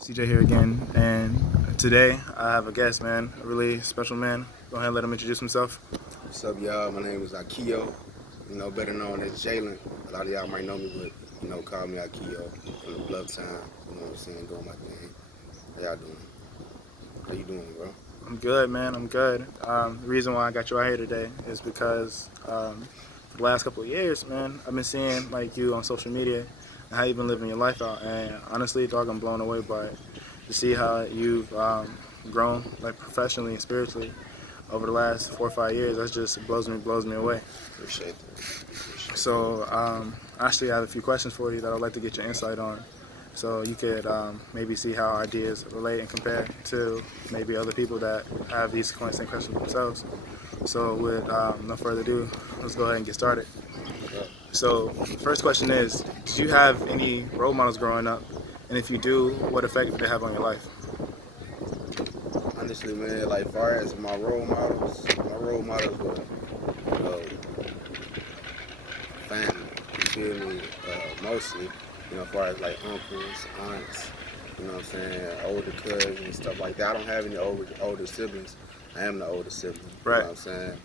CJ here again, and today I have a guest, man, a really special man. Go ahead and let him introduce himself. What's up, y'all? My name is Akio. Better known as Jalen. A lot of y'all might know me, but call me Akio from the Bluff time. You know what I'm saying? Doing my thing. How y'all doing? How you doing, bro? I'm good, man. I'm good. The reason why I got you out here today is because for the last couple of years, man, I've been seeing like you on social media and how you've been living your life out. And honestly, dog, I'm blown away by it. To see how you've grown, like professionally and spiritually, over the last 4 or 5 years, that just blows me away. Appreciate that. Appreciate So, actually, I have a few questions for you that I'd like to get your insight on. So you could maybe see how ideas relate and compare to maybe other people that have these same questions themselves. So, with no further ado, let's go ahead and get started. that. So, first question is: did you have any role models growing up? And if you do, what effect did they have on your life? Honestly, man, like far as my role models were, you know, family. You feel me? Mostly, far as like uncles, aunts, you know what I'm saying, older cousins, stuff like that. I don't have any older siblings. I am the oldest sibling, you know Right. what I'm saying,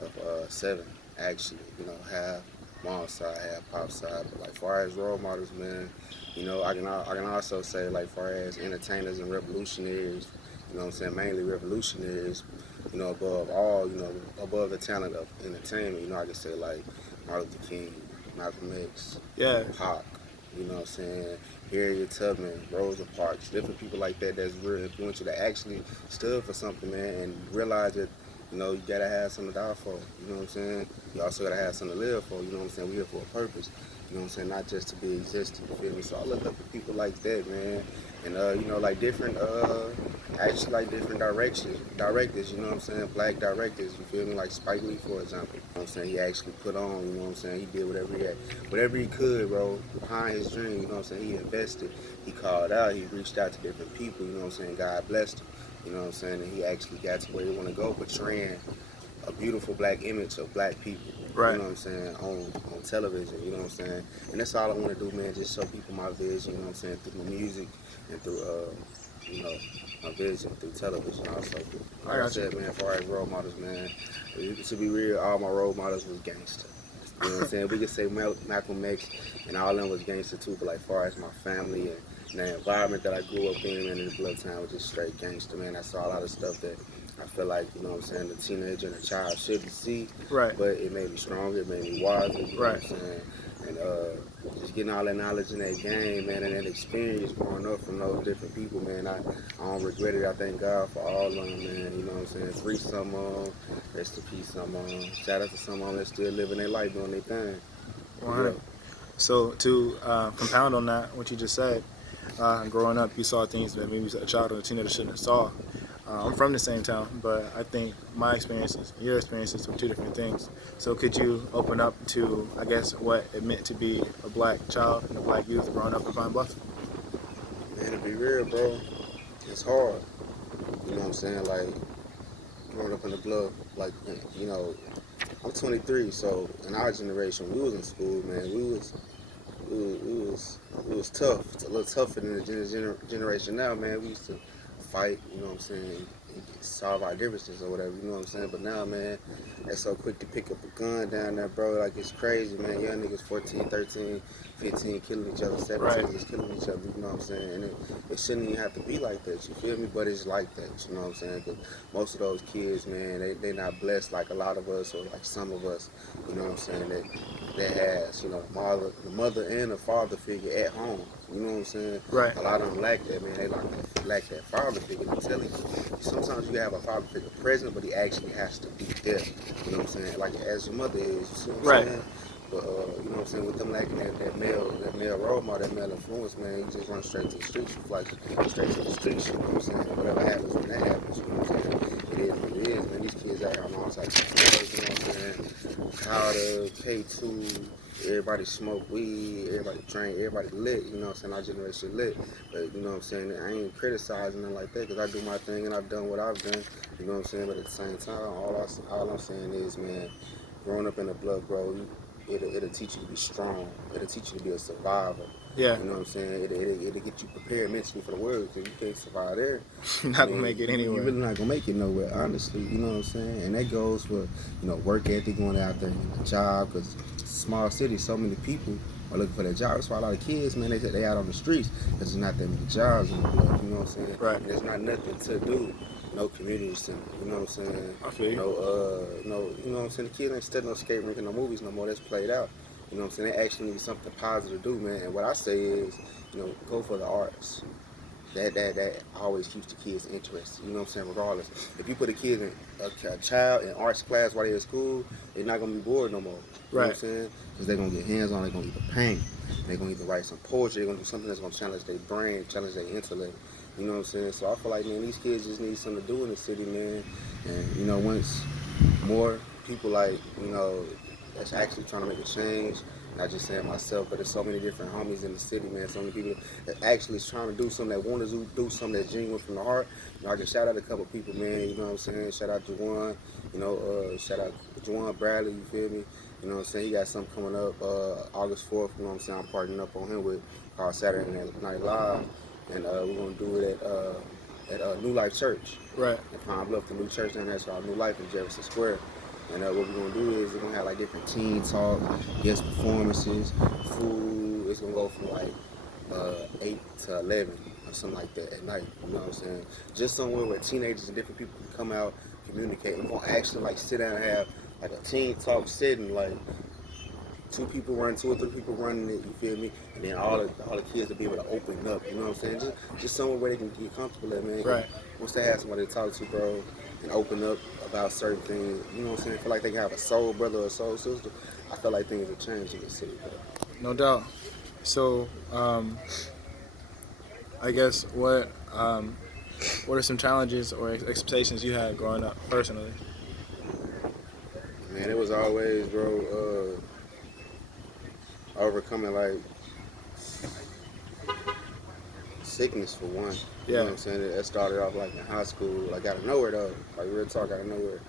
of seven, actually. Half mom's side, half pop's side. But like far as role models, man, I can also say like far as entertainers and revolutionaries, you know what I'm saying, mainly revolutionaries, above all, above the talent of entertainment, I can say like Martin Luther King, Malcolm X, Yeah. Pac, you know what I'm saying, Harriet Tubman, Rosa Parks, different people like that that's real influential that actually stood for something, man, and realize that, you gotta have something to die for, you know what I'm saying? You also gotta have something to live for, you know what I'm saying? We're here for a purpose, you know what I'm saying? Not just to be existing, you feel me? So I look up to people like that, man. And like different actually like different directors, you know what I'm saying? Black directors, you feel me? Like Spike Lee, for example. You know what I'm saying? He actually put on, you know what I'm saying? He did whatever he could, bro, behind his dream, you know what I'm saying? He invested, he called out, he reached out to different people, you know what I'm saying? God blessed him, you know what I'm saying? And he actually got to where he want to go, portraying a beautiful black image of black people, you Right. know what I'm saying, on television, you know what I'm saying? And that's all I want to do, man, just show people my vision, you know what I'm saying, through my music and through, you know, my vision through television also. I Like I got you. said, man, as far as role models, man, to be real, all my role models was gangster. You know what I'm saying? We could say Malcolm X and all them was gangster too, but like far as my family and the environment that I grew up in, man, in the blood town was just straight gangster, man. I saw a lot of stuff that I feel like, you know what I'm saying, the teenager and the child shouldn't see, Right. but it made me stronger, it made me wiser, you know what Right. I'm saying? And just getting all that knowledge in that game, man, and that experience growing up from those different people, man, I don't regret it. I thank God for all of them, man, you know what I'm saying? Free some of them, rest in peace some of them. Shout out to some of them that still living their life doing their thing. But yeah. 100. So to compound on that, what you just said, growing up, you saw things that maybe a child or a teenager shouldn't have saw. I'm from the same town, but I think my experiences, your experiences, are two different things. So could you open up to, I guess, what it meant to be a black child and a black youth growing up in Pine Bluff? Man, to be real, bro, it's hard. You know what I'm saying? Like, growing up in the bluff, like, I'm 23, so in our generation, we was in school, man. We was tough. It's a little tougher than the generation now, man. We used to fight, you know what I'm saying, and solve our differences or whatever, you know what I'm saying. But now, man, they're so quick to pick up a gun down there, bro. Like, it's crazy, man. Young niggas 14, 13, 15 killing each other, Right. 17 just killing each other, you know what I'm saying. And it shouldn't even have to be like that, you feel me? But it's like that, you know what I'm saying. Because most of those kids, man, they not blessed like a lot of us or like some of us, you know what I'm saying, that has, the mother and the father figure at home. You know what I'm saying? Right. A lot of them lack that, man. They lack that father figure. I'm telling you, sometimes you can have a father figure present, but he actually has to be there. You know what I'm saying? Like as your mother is. You see what I'm Right. saying? But you know what I'm saying? With them lacking that male role model, that male influence, man, you just run straight to the streets. You fly straight to the streets. You know what I'm saying? Whatever happens when that happens, you know what I'm saying? It is what it is, man. These kids out here on all types of drugs, you know what I'm saying? Powder, K2, everybody smoke weed, everybody drink, everybody lit, you know what I'm saying? Our generation lit. But you know what I'm saying? I ain't criticizing them like that because I do my thing and I've done what I've done, you know what I'm saying? But at the same time, all I'm saying is, man, growing up in the blood, bro, it'll teach you to be strong. It'll teach you to be a survivor. Yeah. You know what I'm saying? It'll get you prepared mentally for the world. Because you can't survive there, You're I not gonna mean, make it you're anywhere. really not gonna make it nowhere, honestly. You know what I'm saying? And that goes for work ethic, going out there and a job. Because small cities, so many people are looking for that job. That's why a lot of kids, man, they out on the streets because there's not that many jobs in the block. You know what I'm saying? Right. And there's not nothing to do. No community center. You know what I'm saying? I feel you. No. You know what I'm saying? The kids ain't studying no skate rink and no movies no more. That's played out. You know what I'm saying? They actually need something positive to do, man. And what I say is, go for the arts. That always keeps the kids interested. You know what I'm saying? Regardless, if you put a child in arts class while they're at school, they're not gonna be bored no more. You know what I'm Right. saying? Because they're gonna get hands on. They're gonna either paint, they're gonna either write some poetry. They're gonna do something that's gonna challenge their brain, challenge their intellect. You know what I'm saying? So I feel like, man, these kids just need something to do in the city, man. And once more people that's actually trying to make a change. Not just saying myself, but there's so many different homies in the city, man. So many people that actually is trying to do something, that want to do something that's genuine from the heart. I can shout out a couple people, man. You know what I'm saying? Shout out Juwan. Shout out Juwan Bradley. You feel me? You know what I'm saying? He got something coming up August 4th. You know what I'm saying? I'm partnering up on him with called Saturday Night Live, and we're gonna do it at New Life Church Right. in Pine Bluff, the new church down there. It's called New Life in Jefferson Square. And what we're gonna do is we're gonna have like different teen talk, guest performances, food. It's gonna go from like 8 to 11 or something like that at night. You know what I'm saying? Just somewhere where teenagers and different people can come out, communicate. We're gonna actually like sit down and have like a teen talk setting, like two or three people running it. You feel me? And then all the kids will be able to open up. You know what I'm saying? Just somewhere where they can get comfortable at, man. 'Cause Right. once they have somebody to talk to, bro, and open up about certain things, you know what I'm saying? I feel like they can have a soul brother or a soul sister. I feel like things will change in the city, bro. No doubt. So, I guess what are some challenges or expectations you had growing up personally? Man, it was always, bro, overcoming like sickness for one. You know Yeah. what I'm saying? That started off like in high school, like out of nowhere though. Like real talk, out of nowhere.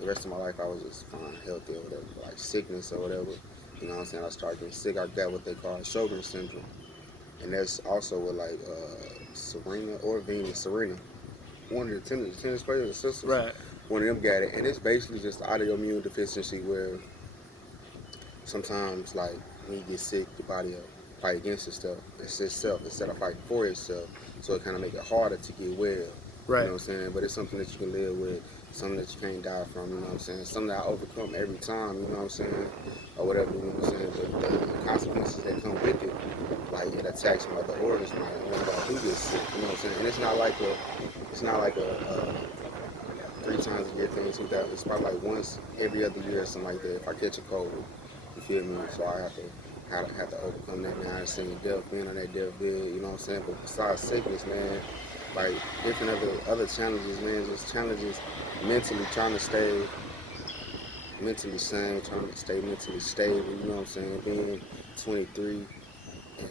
The rest of my life I was just fine, healthy or whatever. But like sickness or whatever. You know what I'm saying? I started getting sick. I got what they call Sjogren's syndrome. And that's also with like Serena. One of the tennis players, the sisters, Right. one of them got it. And it's basically just autoimmune deficiency where sometimes like when you get sick, your body will fight against itself. It's itself instead of fighting for itself. So it kind of make it harder to get well. You know Right. what I'm saying? But it's something that you can live with, something that you can't die from. You know what I'm saying? Something that I overcome every time. You know what I'm saying? Or whatever. You know what I'm saying? But the consequences that come with it, like it attacks my other organs when I do get sick. You know what I'm saying? And it's not like a 3 times a year thing. It's probably like once every other year or something like that. If I catch a cold. You feel me? So I have to overcome that, man. I seen death, being on that deathbed, you know what I'm saying? But besides sickness, man, like different other challenges, man, just challenges mentally, trying to stay mentally sane, trying to stay mentally stable, you know what I'm saying? Being 23 and,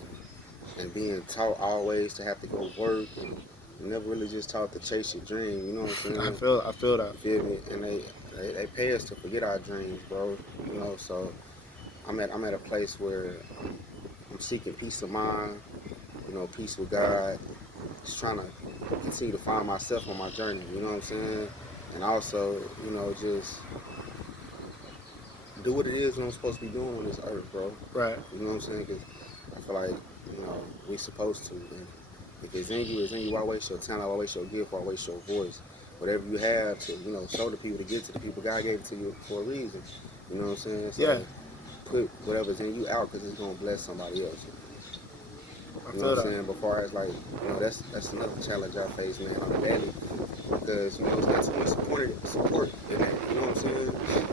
and being taught always to have to go work and never really just taught to chase your dream, you know what I'm saying? I feel that. You feel me? And they pay us to forget our dreams, bro. So I'm at a place where I'm seeking peace of mind, peace with God, just trying to continue to find myself on my journey, you know what I'm saying? And also, just do what it is I'm supposed to be doing on this earth, bro. Right. You know what I'm saying? Because I feel like, we supposed to. And if it's in you, it's in you. Why waste your talent? Why waste your gift? Why waste your voice? Whatever you have to, show the people, to get to the people. God gave it to you for a reason. You know what I'm saying? Yeah. So put whatever's in you out because it's going to bless somebody else. I You know feel what I'm that. saying? But far as like, that's another challenge I face, man, on a daily. Because, it's not too much support in that. You know what I'm saying?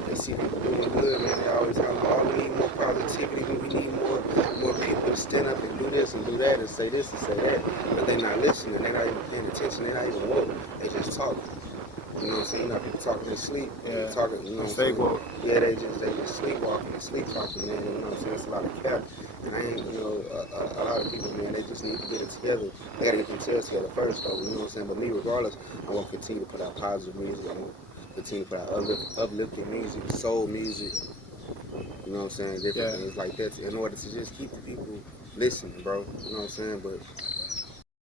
They see people doing good, man. They always have, oh, we need more positivity, we need more people to stand up and do this and do that and say this and say that. But they're not listening, they're not even paying attention, they're not even woke. They just talking. You know what I'm saying? People talking in sleep. Yeah. Talking, The fake woke. Yeah, they just sleepwalking and sleep talking, man. You know what I'm saying? It's a lot of cap. And I ain't, a lot of people, man, they just need to get it together. They gotta get themselves together first, though. You know what I'm saying? But me, regardless, I want to continue to put out positive music. I want to continue to put out uplifting music, soul music. You know what I'm saying? Different Yeah. things like that in order to just keep the people. listening, bro. You know what I'm saying? But